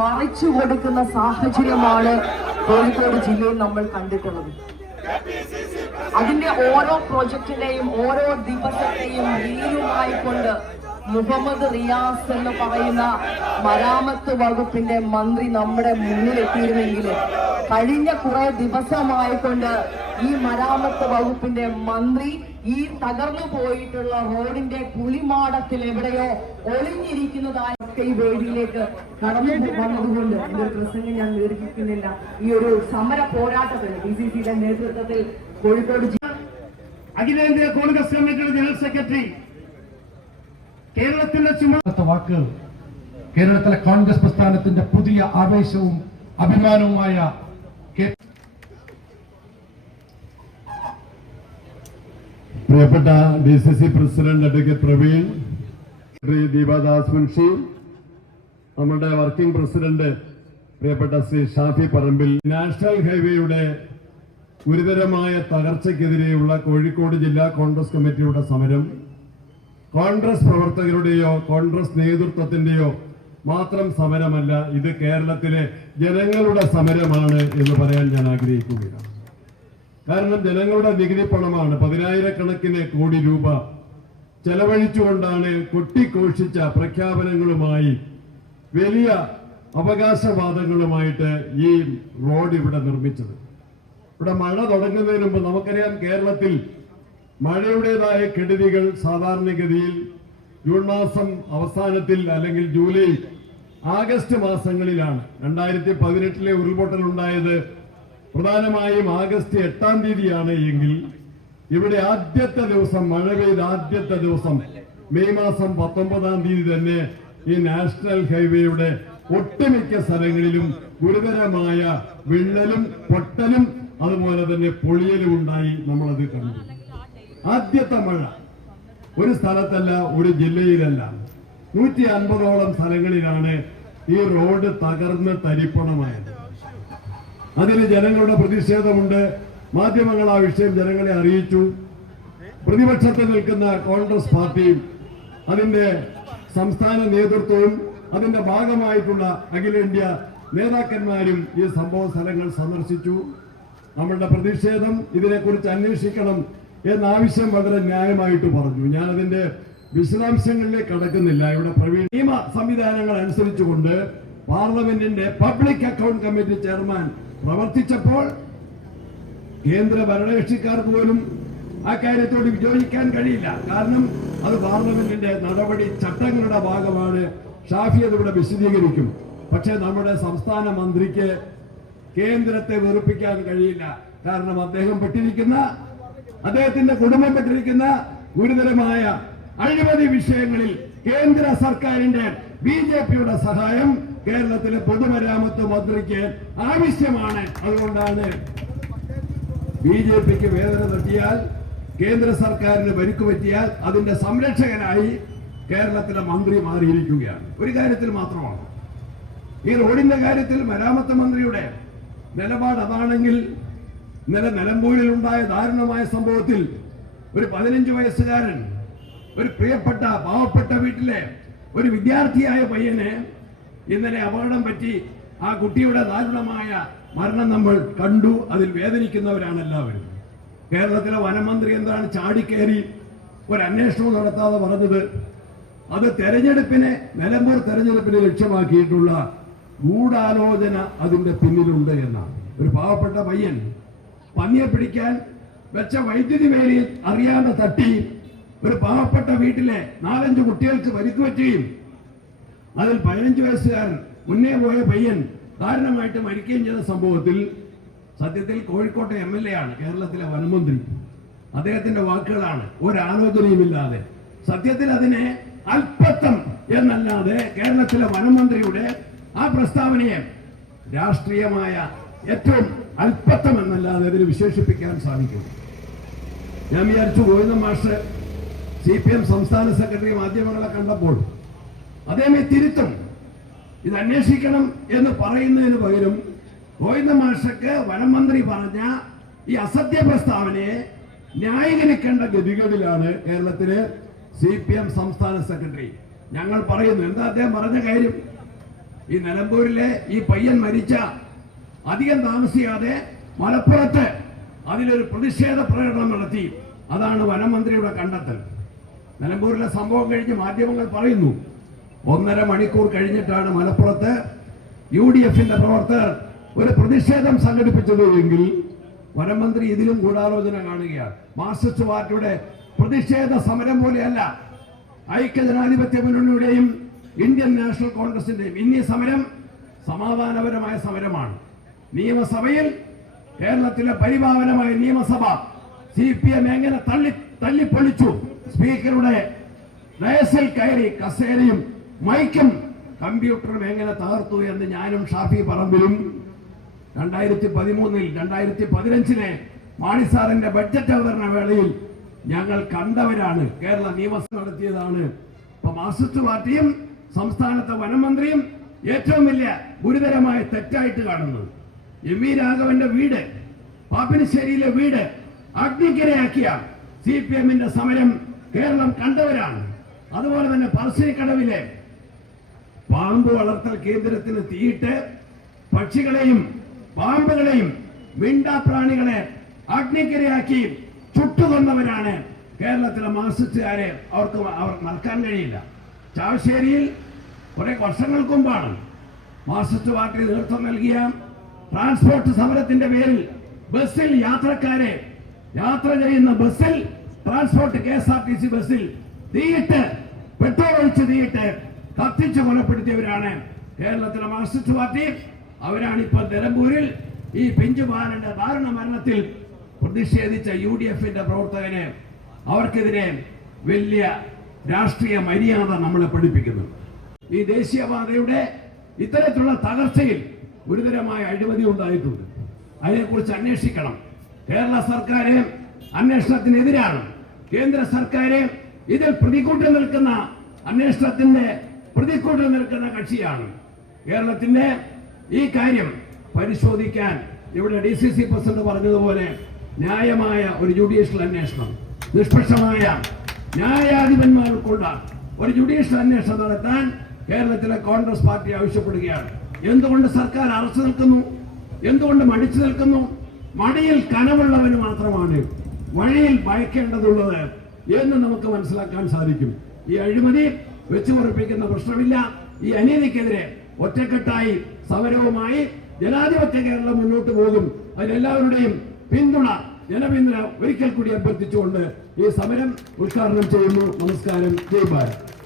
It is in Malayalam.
മറിച്ചു കൊടുക്കുന്ന സാഹചര്യമാണ് കോഴിക്കോട് ജില്ലയിൽ നമ്മൾ കണ്ടിട്ടുള്ളത്. അതിന്റെ ഓരോ പ്രൊജക്ടിനെയും ഓരോ ദിവസത്തെയും ലീനുമായിക്കൊണ്ട് മുഹമ്മദ് റിയാസ് എന്ന് പറയുന്ന മരാമത്ത് വകുപ്പിന്റെ മന്ത്രി നമ്മുടെ മുന്നിലെത്തിയിരുന്നെങ്കിൽ കഴിഞ്ഞ കുറെ ദിവസമായിക്കൊണ്ട് ഈ മരാമത്ത് വകുപ്പിന്റെ മന്ത്രി ഈ തകർന്നു പോയിട്ടുള്ള റോഡിന്റെ കുളിമാടത്തിൽ എവിടെയോ ഒളിഞ്ഞിരിക്കുന്നതായൊക്കെ ഈ വേദിയിലേക്ക് കടന്നു വന്നതുകൊണ്ട് എന്റെ ഒരു പ്രസംഗം ഞാൻ ദീർഘിക്കുന്നില്ല. ഈ ഒരു സമര പോരാട്ടത്തിന് DCCയുടെ നേതൃത്വത്തിൽ കോഴിക്കോട് അഖിലേന്ത്യാ കോൺഗ്രസ് കമ്മിറ്റിയുടെ ജനറൽ സെക്രട്ടറി കേരളത്തിന്റെ ചുമതല വാക്ക് കേരളത്തിലെ കോൺഗ്രസ് പ്രസ്ഥാനത്തിന്റെ പുതിയ ആവേശവും അഭിമാനവുമായ പ്രിയപ്പെട്ട DCC president advocate Praveen, Shri Deepadas Munshi, നമ്മുടെ വർക്കിംഗ് പ്രസിഡന്റ് പ്രിയപ്പെട്ട ശ്രീ ഷാഫി പറമ്പിൽ, നാഷണൽ ഹൈവേയുടെ ഗുരുതരമായ തകർച്ചയ്ക്കെതിരെയുള്ള കോഴിക്കോട് ജില്ലാ കോൺഗ്രസ് കമ്മിറ്റിയുടെ സമരം കോൺഗ്രസ് പ്രവർത്തകരുടെയോ കോൺഗ്രസ് നേതൃത്വത്തിന്റെയോ മാത്രം സമരമല്ല, ഇത് കേരളത്തിലെ ജനങ്ങളുടെ സമരമാണ് എന്ന് പറയാൻ ഞാൻ ആഗ്രഹിക്കുകയാണ്. കാരണം ജനങ്ങളുടെ നികുതി പണമാണ്, 10,000-കണക്കിന് കോടി രൂപ ചെലവഴിച്ചുകൊണ്ടാണ് കൊട്ടിഘോഷിച്ച പ്രഖ്യാപനങ്ങളുമായി വലിയ അവകാശവാദങ്ങളുമായിട്ട് ഈ റോഡ് ഇവിടെ നിർമ്മിച്ചത്. ഇവിടെ മഴ തുടങ്ങുന്നതിന് മുമ്പ് നമുക്കറിയാം, കേരളത്തിൽ മഴയുടേതായ കെടുതികൾ സാധാരണഗതിയിൽ ജൂൺ മാസം അവസാനത്തിൽ അല്ലെങ്കിൽ ജൂലൈ ആഗസ്റ്റ് മാസങ്ങളിലാണ്. 2018 ഉരുൾപൊട്ടൽ ഉണ്ടായത് പ്രധാനമായും ആഗസ്റ്റ് 8-ാം തീയതിയാണ് എങ്കിൽ ഇവിടെ ആദ്യത്തെ ദിവസം മഴ പെയ്ത ആദ്യത്തെ ദിവസം മെയ് മാസം 19-ാം തീയതി തന്നെ ഈ നാഷണൽ ഹൈവേയുടെ ഒട്ടുമിക്ക സ്ഥലങ്ങളിലും ഗുരുതരമായ വിള്ളലും പൊട്ടലും അതുപോലെ തന്നെ പൊളിയലും ഉണ്ടായി. നമ്മളത് കണ്ടു. ആദ്യത്തെ മഴ ഒരു സ്ഥലത്തല്ല, ഒരു ജില്ലയിലല്ല, 150ഓളം സ്ഥലങ്ങളിലാണ് ഈ റോഡ് തകർന്ന് തരിപ്പണമായത്. അതിന് ജനങ്ങളുടെ പ്രതിഷേധമുണ്ട്. മാധ്യമങ്ങൾ ആ വിഷയം ജനങ്ങളെ അറിയിച്ചു. പ്രതിപക്ഷത്തിൽ നിൽക്കുന്ന കോൺഗ്രസ് പാർട്ടിയും അതിന്റെ സംസ്ഥാന നേതൃത്വവും അതിന്റെ ഭാഗമായിട്ടുള്ള അഖിലേന്ത്യാ നേതാക്കന്മാരും ഈ സംഭവ സ്ഥലങ്ങൾ സന്ദർശിച്ചു. നമ്മളുടെ പ്രതിഷേധം, ഇതിനെക്കുറിച്ച് അന്വേഷിക്കണം എന്നാവശ്യം വളരെ ന്യായമായിട്ട് പറഞ്ഞു. ഞാനതിന്റെ വിശദാംശങ്ങളിലേക്ക് കടക്കുന്നില്ല. ഇവിടെ നിയമ സംവിധാനങ്ങൾ അനുസരിച്ചുകൊണ്ട് പാർലമെന്റിന്റെ പബ്ലിക് അക്കൗണ്ട് കമ്മിറ്റി ചെയർമാൻ പ്രവർത്തിച്ചപ്പോൾ കേന്ദ്ര ഭരണകക്ഷിക്കാർക്ക് പോലും ആ കാര്യത്തോട് വിയോജിക്കാൻ കഴിയില്ല. കാരണം അത് പാർലമെന്റിന്റെ നടപടി ചട്ടങ്ങളുടെ ഭാഗമാണ്. ഷാഫി അതിവിടെ വിശദീകരിക്കും. പക്ഷെ നമ്മുടെ സംസ്ഥാന മന്ത്രിക്ക് കേന്ദ്രത്തെ വെറുപ്പിക്കാൻ കഴിയില്ല. കാരണം അദ്ദേഹത്തിന്റെ കുടുംബം പെട്ടിരിക്കുന്ന ഗുരുതരമായ അഴിമതി വിഷയങ്ങളിൽ കേന്ദ്ര സർക്കാരിന്റെ BJPയുടെ സഹായം കേരളത്തിലെ പൊതുമരാമത്ത് മന്ത്രിക്ക് ആവശ്യമാണ്. അതുകൊണ്ടാണ് BJPക്ക് വേദന തട്ടിയാൽ, കേന്ദ്ര സർക്കാരിന് പരിക്ക് പറ്റിയാൽ അതിന്റെ സംരക്ഷകനായി കേരളത്തിലെ മന്ത്രി മാറിയിരിക്കുകയാണ്. ഒരു കാര്യത്തിൽ മാത്രമാണ്, ഈ റോഡിന്റെ കാര്യത്തിൽ മരാമത്ത് മന്ത്രിയുടെ നിലപാട് അതാണെങ്കിൽ, ഇന്നലെ നിലമ്പൂരിൽ ഉണ്ടായ ദാരുണമായ സംഭവത്തിൽ ഒരു 15 വയസ്സുകാരൻ, ഒരു പ്രിയപ്പെട്ട പാവപ്പെട്ട വീട്ടിലെ ഒരു വിദ്യാർത്ഥിയായ പയ്യനെ ഇന്നലെ അപകടം പറ്റി. ആ കുട്ടിയുടെ ദാരുണമായ മരണം നമ്മൾ കണ്ടു. അതിൽ വേദനിക്കുന്നവരാണ് എല്ലാവരും. കേരളത്തിലെ വനമന്ത്രി എന്താണ് ചാടിക്കയറി ഒരു അന്വേഷണം നടത്താതെ പറഞ്ഞത്? അത് നിലമ്പൂർ തെരഞ്ഞെടുപ്പിനെ ലക്ഷ്യമാക്കിയിട്ടുള്ള ഗൂഢാലോചന അതിന്റെ പിന്നിലുണ്ട് എന്നാണ്. ഒരു പാവപ്പെട്ട പയ്യൻ പന്നിയെ പിടിക്കാൻ വെച്ച വൈദ്യുതി വേലിയിൽ അറിയാതെ തട്ടി ഒരു പാവപ്പെട്ട വീട്ടിലെ 4-5 കുട്ടികൾക്ക് പരിക്ക് പറ്റുകയും അതിൽ 15 വയസ്സുകാരൻ മുന്നേ പോയ പയ്യൻ ദാരുണമായിട്ട് മരിക്കുകയും ചെയ്ത സംഭവത്തിൽ സത്യത്തിൽ കോഴിക്കോട്ടെ MLA ആണ് കേരളത്തിലെ വനമന്ത്രി. അദ്ദേഹത്തിന്റെ വാക്കുകളാണ്, ഒരാലോചനയുമില്ലാതെ. സത്യത്തിൽ അതിനെ അല്പത്തം എന്നല്ലാതെ കേരളത്തിലെ വനമന്ത്രിയുടെ ആ പ്രസ്താവനയെ രാഷ്ട്രീയമായ ഏറ്റവും അല്പത്തം എന്നല്ലാതെ അതിന് വിശേഷിപ്പിക്കാൻ സാധിക്കും. ഞാൻ വിചാരിച്ചു ഗോവിന്ദ മാഷ് CPM സംസ്ഥാന സെക്രട്ടറി മാധ്യമങ്ങളെ കണ്ടപ്പോൾ അദ്ദേഹം തിരുത്തും, ഇത് അന്വേഷിക്കണം എന്ന് പറയുന്നതിന് പകരം ഗോവിന്ദ മാഷക്ക് വനമന്ത്രി പറഞ്ഞ ഈ അസത്യ പ്രസ്താവനയെ ന്യായീകരിക്കേണ്ട ഗതികേടിലാണ് കേരളത്തിലെ CPM സംസ്ഥാന സെക്രട്ടറി. ഞങ്ങൾ പറയുന്നു, എന്താ അദ്ദേഹം പറഞ്ഞ കാര്യം? ഈ നിലമ്പൂരിലെ ഈ പയ്യൻ മരിച്ച അധികം താമസിയാതെ മലപ്പുറത്ത് അതിലൊരു പ്രതിഷേധ പ്രകടനം നടത്തി. അതാണ് വനമന്ത്രിയുടെ കണ്ടെത്തൽ. നിലമ്പൂരിലെ സംഭവം കഴിഞ്ഞ് മാധ്യമങ്ങൾ പറയുന്നു 1.5 മണിക്കൂർ കഴിഞ്ഞിട്ടാണ് മലപ്പുറത്ത് UDFന്റെ പ്രവർത്തകർ ഒരു പ്രതിഷേധം സംഘടിപ്പിച്ചത് എങ്കിൽ വനമന്ത്രി ഇതിലും ഗൂഢാലോചന കാണുകയാണ്. മാർക്സിസ്റ്റ് പാർട്ടിയുടെ പ്രതിഷേധ സമരം പോലെയല്ല ഐക്യജനാധിപത്യ മുന്നണിയുടെയും ഇന്ത്യൻ നാഷണൽ കോൺഗ്രസിന്റെയും ഇന്നീ സമരം സമാധാനപരമായ സമരമാണ്. നിയമസഭയിൽ കേരളത്തിലെ പരിപാവനമായ നിയമസഭ CPM എങ്ങനെ തള്ളിപ്പൊളിച്ചു, സ്പീക്കറുടെ ഡയസിൽ കയറി കസേരയും മൈക്കും കമ്പ്യൂട്ടറും എങ്ങനെ തകർത്തു എന്ന് ഞാനും ഷാഫി പറമ്പിലും 2013 2015 മാണി സാറിന്റെ ബഡ്ജറ്റ് അവതരണ വേളയിൽ ഞങ്ങൾ കണ്ടവരാണ്. കേരള നിയമസഭ നടത്തിയതാണ്. ഇപ്പൊ മാർക്സിസ്റ്റ് പാർട്ടിയും സംസ്ഥാനത്തെ വനമന്ത്രിയും ഏറ്റവും വലിയ ഗുരുതരമായ തെറ്റായിട്ട് കാണുന്നത് MV രാഘവന്റെ വീട്, പാപ്പിനിശ്ശേരിയിലെ വീട് അഗ്നിക്കിരയാക്കിയ CPMന്റെ സമരം കേരളം കണ്ടവരാണ്. അതുപോലെ തന്നെ പറശ്ശിനിക്കടവിലെ പാമ്പ് വളർത്തൽ കേന്ദ്രത്തിന് തീയിട്ട് പക്ഷികളെയും പാമ്പുകളെയും മിണ്ടാപ്രാണികളെ അഗ്നിക്കിരയാക്കി ചുട്ടുകൊന്നവരാണ് കേരളത്തിലെ മാർക്സിസ്റ്റുകാരെ. അവർ മറക്കാൻ കഴിയില്ല. ചാവശ്ശേരിയിൽ കുറെ വർഷങ്ങൾക്ക് മുമ്പാണ് മാർക്സിസ്റ്റ് പാർട്ടി നേതൃത്വം നൽകിയ ട്രാൻസ്പോർട്ട് സമരത്തിന്റെ പേരിൽ ബസ്സിൽ യാത്രക്കാരെ യാത്ര ചെയ്യുന്ന ബസ്സിൽ ട്രാൻസ്പോർട്ട് KSRTC ബസ്സിൽ തീയിട്ട് പെട്രോൾ ഒഴിച്ച് തീയിട്ട് കത്തിച്ച് കൊലപ്പെടുത്തിയവരാണ് കേരളത്തിലെ മാർക്സിസ്റ്റ് പാർട്ടി. അവരാണ് ഇപ്പോൾ നിലമ്പൂരിൽ ഈ പിഞ്ചുബാലന്റെ ദാരുണ മരണത്തിൽ പ്രതിഷേധിച്ച UDFന്റെ പ്രവർത്തകന് അവർക്കെതിരെ വലിയ രാഷ്ട്രീയ മര്യാദ നമ്മളെ പഠിപ്പിക്കുന്നു. ഈ ദേശീയപാതയുടെ ഇത്തരത്തിലുള്ള തകർച്ചയിൽ ഗുരുതരമായ അഴിമതി ഉണ്ടായിട്ടുണ്ട്. അതിനെക്കുറിച്ച് അന്വേഷിക്കണം. കേരള സർക്കാർ അന്വേഷണത്തിനെതിരാണ്. കേന്ദ്ര സർക്കാർ ഇതിൽ പ്രതികൂട്ടിൽ നിൽക്കുന്ന അന്വേഷണത്തിന്റെ പ്രതികൂട്ടിൽ നിൽക്കുന്ന കക്ഷിയാണ്. കേരളത്തിന്റെ ഈ കാര്യം പരിശോധിക്കാൻ ഇവിടെ DCC പ്രസിഡന്റ് പറഞ്ഞതുപോലെ ന്യായമായ ഒരു ജുഡീഷ്യൽ അന്വേഷണം, നിഷ്പക്ഷമായ ന്യായാധിപന്മാർക്കുള്ള ഒരു ജുഡീഷ്യൽ അന്വേഷണം നടത്താൻ കേരളത്തിലെ കോൺഗ്രസ് പാർട്ടി ആവശ്യപ്പെടുകയാണ്. എന്തുകൊണ്ട് സർക്കാർ അറച്ചു നിൽക്കുന്നു? എന്തുകൊണ്ട് മടിച്ചു നിൽക്കുന്നു? മടിയിൽ കനമുള്ളവന് മാത്രമാണ് വഴിയിൽ ഭയക്കേണ്ടതുള്ളത് എന്ന് നമുക്ക് മനസ്സിലാക്കാൻ സാധിക്കും. ഈ അഴിമതി വെച്ചുപറപ്പിക്കുന്ന പ്രശ്നമില്ല. ഈ അനീതിക്കെതിരെ ഒറ്റക്കെട്ടായി സമരവുമായി ജനാധിപത്യ കേരളം മുന്നോട്ട് പോകും. അതിലെല്ലാവരുടെയും ജനപിന്തുണ ഒരിക്കൽ കൂടി അഭ്യർത്ഥിച്ചുകൊണ്ട് ഈ സമരം ഉദ്ഘാടനം ചെയ്യുന്നു. നമസ്കാരം. ജയ് ഭാരത്.